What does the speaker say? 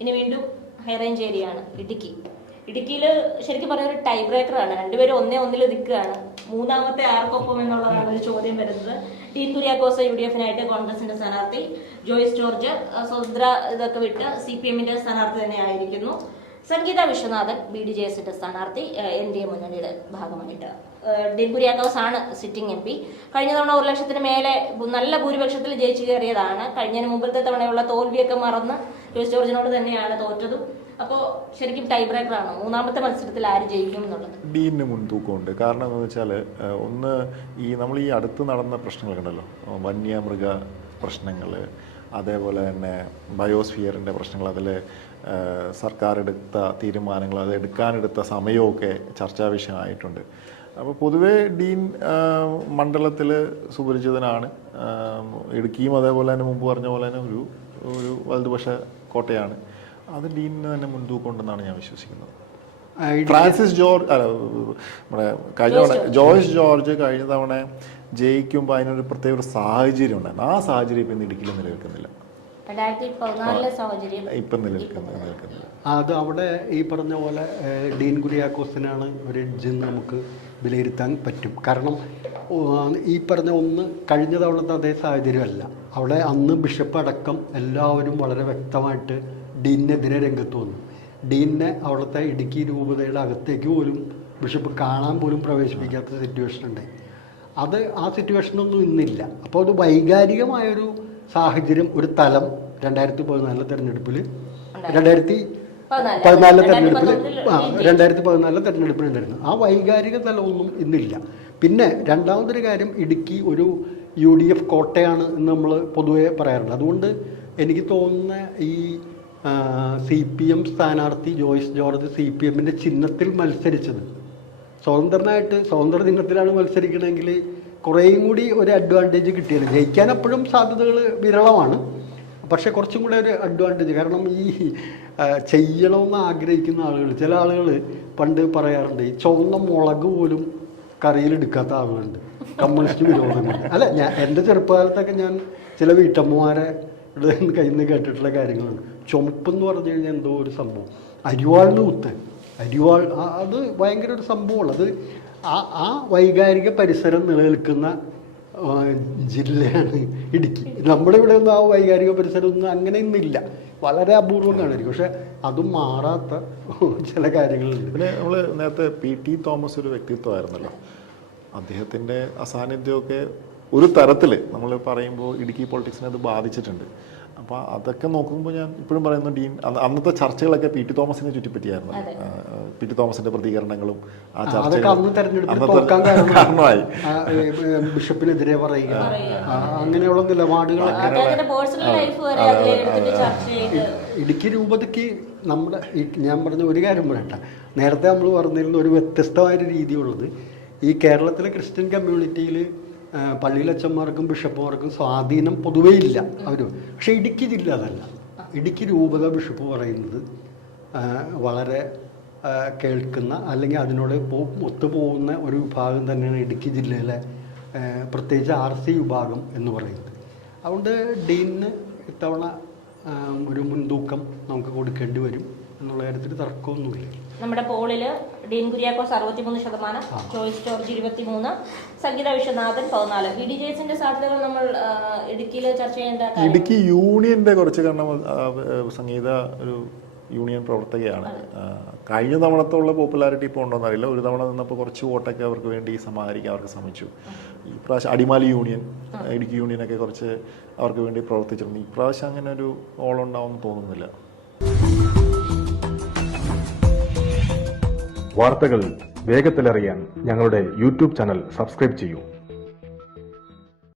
ഇനി വീണ്ടും ഹൈറേഞ്ച് ആണ് ഇടുക്കി. ഇടുക്കിയിൽ ശരിക്കും പറഞ്ഞ ഒരു ടൈ ബ്രേക്കർ ആണ്. രണ്ടുപേരും ഒന്നേ ഒന്നിൽ നിൽക്കുകയാണ്. മൂന്നാമത്തെ ആർക്കൊപ്പം എന്നുള്ളതാണ് ഒരു ചോദ്യം വരുന്നത്. ടീം കുര്യാക്കോസ് യു ഡി എഫിനായിട്ട് കോൺഗ്രസിന്റെ സ്ഥാനാർത്ഥി ജോയിസ് ജോർജ് സ്വതന്ത്ര ഇതൊക്കെ വിട്ട് സി പി എമ്മിന്റെ സ്ഥാനാർത്ഥി തന്നെ ആയിരിക്കുന്നു. Sangeetha Viswanathan B D J എസിന്റെ സ്ഥാനാർത്ഥി എൻ ഡി എ മുന്നണിയുടെ ഭാഗമായിട്ട്. ഡീൻ കുര്യാക്കോസ് ആണ് സിറ്റിംഗ് എം പി. കഴിഞ്ഞ തവണ ഒരു ലക്ഷത്തിന് മേലെ നല്ല ഭൂരിപക്ഷത്തിൽ ജയിച്ചു കയറിയതാണ്. കഴിഞ്ഞതിന് മുമ്പത്തെ തവണയുള്ള തോൽവിയൊക്കെ മറന്ന് ജോസ് ജോർജിനോട് തന്നെയാണ് തോറ്റതും. അപ്പോൾ ശരിക്കും ടൈ ബ്രേക്കറാണ് മൂന്നാമത്തെ മത്സരത്തിൽ ആര് ജയിക്കും എന്നുള്ളത്. ഡീനിന് മുൻതൂക്കമുണ്ട് കാരണം എന്താണെന്ന് വെച്ചാൽ ഒന്ന് ഈ നമ്മൾ ഈ അടുത്ത് നടന്ന പ്രശ്നങ്ങളൊക്കെ ഉണ്ടല്ലോ. വന്യമൃഗ പ്രശ്നങ്ങൾ അതേപോലെ തന്നെ ബയോസ്ഫിയറിന്റെ പ്രശ്നങ്ങൾ അതിൽ സർക്കാർ എടുത്ത തീരുമാനങ്ങൾ അത് എടുക്കാനെടുത്ത സമയമൊക്കെ ചർച്ചാ വിഷയമായിട്ടുണ്ട്. അപ്പോൾ പൊതുവേ ഡീൻ മണ്ഡലത്തിൽ സുപരിചിതനാണ്. ഇടുക്കിയും അതേപോലെ തന്നെ മുമ്പ് പറഞ്ഞ പോലെ തന്നെ ഒരു ഒരു വലതുപക്ഷ കോട്ടയാണ്. അത് ഡീനിന് തന്നെ മുൻതൂക്കമുണ്ടെന്നാണ് ഞാൻ വിശ്വസിക്കുന്നത്. ഫ്രാൻസിസ് ജോർജ് അല്ല നമ്മുടെ കഴിഞ്ഞ തവണ ജോയ്സ് ജോർജ്. കഴിഞ്ഞ തവണ ജയിക്കുമ്പോൾ അതിനൊരു പ്രത്യേക ഒരു സാഹചര്യം ഉണ്ടായിരുന്നു ആ സാഹചര്യം ഇപ്പം ഇന്ന് ഇടുക്കിയിൽ നിലനിൽക്കുന്നില്ല. ഇപ്പം അത് അവിടെ ഈ പറഞ്ഞ പോലെ ഡീൻ കുര്യാക്കോസിനാണ് ഒരു എഡ്ജ് നമുക്ക് വിലയിരുത്താൻ പറ്റും. കാരണം ഈ പറഞ്ഞ ഒന്ന് കഴിഞ്ഞ തവണത്തെ അതേ സാഹചര്യമല്ല. അവിടെ അന്ന് ബിഷപ്പ് അടക്കം എല്ലാവരും വളരെ വ്യക്തമായിട്ട് ഡീനെതിരെ രംഗത്ത് വന്നു. ഡീനെ അവിടുത്തെ ഇടുക്കി രൂപതയുടെ അകത്തേക്ക് പോലും ബിഷപ്പ് കാണാൻ പോലും പ്രവേശിപ്പിക്കാത്ത സിറ്റുവേഷൻ ഉണ്ടായി. അത് ആ സിറ്റുവേഷനൊന്നും ഇന്നില്ല. അപ്പോൾ അത് വൈകാരികമായൊരു സാഹചര്യം ഒരു തലം രണ്ടായിരത്തി പതിനാലിലെ തെരഞ്ഞെടുപ്പിൽ രണ്ടായിരത്തി പതിനാല്. പതിനാലിലെ തെരഞ്ഞെടുപ്പിൽ ആ രണ്ടായിരത്തി പതിനാലിലെ തെരഞ്ഞെടുപ്പിലുണ്ടായിരുന്നു ആ വൈകാരിക തലമൊന്നും ഇന്നില്ല. പിന്നെ രണ്ടാമതൊരു കാര്യം ഇടുക്കി ഒരു യു ഡി എഫ് കോട്ടയാണ് എന്ന് നമ്മൾ പൊതുവെ പറയാറുണ്ട്. അതുകൊണ്ട് എനിക്ക് തോന്നുന്ന ഈ സി പി എം സ്ഥാനാർത്ഥി ജോയ്സ് ജോർജ് സി പി എമ്മിന്റെ ചിഹ്നത്തിൽ മത്സരിച്ചത്. സ്വതന്ത്രനായിട്ട് സ്വതന്ത്ര ചിഹ്നത്തിലാണ് മത്സരിക്കണമെങ്കിൽ കുറേയും കൂടി ഒരു അഡ്വാന്റേജ് കിട്ടിയത് ജയിക്കാൻ എപ്പോഴും സാധ്യതകൾ വിരളമാണ്. പക്ഷേ കുറച്ചും കൂടെ ഒരു അഡ്വാന്റേജ് കാരണം ഈ ചെയ്യണമെന്ന് ആഗ്രഹിക്കുന്ന ആളുകൾ ചില ആളുകൾ പണ്ട് പറയാറുണ്ട് ഈ ചുവന്ന മുളക് പോലും കറിയിലെടുക്കാത്ത ആളുകളുണ്ട്. കമ്മ്യൂണിസ്റ്റ് വിരോധങ്ങൾ അല്ല ഞാൻ എന്റെ ചെറുപ്പകാലത്തൊക്കെ ഞാൻ ചില വീട്ടമ്മമാരെ കയ്യിൽ നിന്ന് കേട്ടിട്ടുള്ള കാര്യങ്ങളുണ്ട് ചുമപ്പെന്ന് പറഞ്ഞു കഴിഞ്ഞാൽ എന്തോ ഒരു സംഭവം. അരിവാളിന് കുത്ത് അരിവാൾ അത് ഭയങ്കര ഒരു സംഭവമാണ്. അത് ആ ആ വൈകാരിക പരിസരം നിലനിൽക്കുന്ന ജില്ലയാണ് ഇടുക്കി. നമ്മുടെ ഇവിടെ ഒന്നും ആ വൈകാരിക പരിസരം ഒന്നും അങ്ങനെ ഇന്നില്ല. വളരെ അപൂർവം കാണുമായിരിക്കും പക്ഷെ അതും മാറാത്ത ചില കാര്യങ്ങളുണ്ട്. പിന്നെ നമ്മൾ നേരത്തെ പി ടി തോമസ് ഒരു വ്യക്തിത്വമായിരുന്നല്ലോ. അദ്ദേഹത്തിന്റെ അസാന്നിധ്യമൊക്കെ ഒരു തരത്തിൽ നമ്മൾ പറയുമ്പോൾ ഇടുക്കി പൊളിറ്റിക്സിനെ അത് ബാധിച്ചിട്ടുണ്ട്. അപ്പോൾ അതൊക്കെ നോക്കുമ്പോൾ ഞാൻ ഇപ്പോഴും പറയുന്നു ഡീൻ അന്നത്തെ ചർച്ചകളൊക്കെ പി ടി തോമസിനെ ചുറ്റിപ്പറ്റിയായിരുന്നു. പി ടി തോമസിന്റെ പ്രതികരണങ്ങളും ആ കാരണമായി. ബിഷപ്പിനെതിരെ പറയുക. അങ്ങനെയുള്ള നിലപാടുകളൊക്കെ. ലൈഫ് വരെ അതിൽ ചർച്ച ചെയ്ത്. ഇടുക്കി രൂപതയ്ക്ക് നമ്മുടെ ഈ ഞാൻ പറഞ്ഞ ഒരു കാര്യം പറയട്ടെ. നേരത്തെ നമ്മൾ പറഞ്ഞിരുന്ന ഒരു വ്യത്യസ്തമായൊരു രീതിയുള്ളത് ഈ കേരളത്തിലെ ക്രിസ്ത്യൻ കമ്മ്യൂണിറ്റിയിൽ പള്ളിയിലച്ചന്മാർക്കും ബിഷപ്പുമാർക്കും സ്വാധീനം പൊതുവേ ഇല്ല. അവർ പക്ഷേ ഇടുക്കി ജില്ല അതല്ല. ഇടുക്കി രൂപത ബിഷപ്പ് പറയുന്നത് വളരെ കേൾക്കുന്ന അല്ലെങ്കിൽ അതിനോട് പോ ഒത്തുപോകുന്ന ഒരു വിഭാഗം തന്നെയാണ് ഇടുക്കി ജില്ലയിലെ പ്രത്യേകിച്ച് ആർ സി വിഭാഗം എന്ന് പറയുന്നത്. അതുകൊണ്ട് ഡീനിന് ഇത്തവണ ഒരു മുൻതൂക്കം നമുക്ക് കൊടുക്കേണ്ടി വരും എന്നുള്ള കാര്യത്തിൽ തർക്കമൊന്നുമില്ല. നമ്മുടെ പോളിൽ ഡീൻ കുര്യാക്കോസ് അറുപത്തിമൂന്ന് ശതമാനം ചോയ്സ് ജോർജ് ഇരുപത്തിമൂന്ന് സംഗീത വിശ്വനാഥൻ പതിനാല്. ബി ഡി ജെസിന്റെ സാധ്യതകൾ നമ്മൾ ഇടുക്കിയിൽ ചർച്ച ചെയ്യേണ്ട ഇടുക്കി യൂണിയന്റെ കുറച്ച് കാരണം സംഗീത ഒരു യൂണിയൻ പ്രവർത്തകയാണ്. കഴിഞ്ഞ തവണത്തുള്ള പോപ്പുലാരിറ്റി ഇപ്പോൾ ഉണ്ടോ അറിയില്ല. ഒരു തവണ നിന്നപ്പോൾ കുറച്ച് വോട്ടൊക്കെ അവർക്ക് വേണ്ടി സമാഹരിക്കാൻ അവർക്ക് ശ്രമിച്ചു. ഈ പ്രാവശ്യം അടിമാലി യൂണിയൻ ഇടുക്കി യൂണിയനൊക്കെ കുറച്ച് അവർക്ക് വേണ്ടി പ്രവർത്തിച്ചിരുന്നു ഈ പ്രാവശ്യം അങ്ങനെ ഒരു ഓൾ ഉണ്ടാവുമെന്ന് തോന്നുന്നില്ല. വാർത്തകൾ വേഗത്തിലറിയാൻ ഞങ്ങളുടെ യൂട്യൂബ് ചാനൽ സബ്സ്ക്രൈബ് ചെയ്യൂ.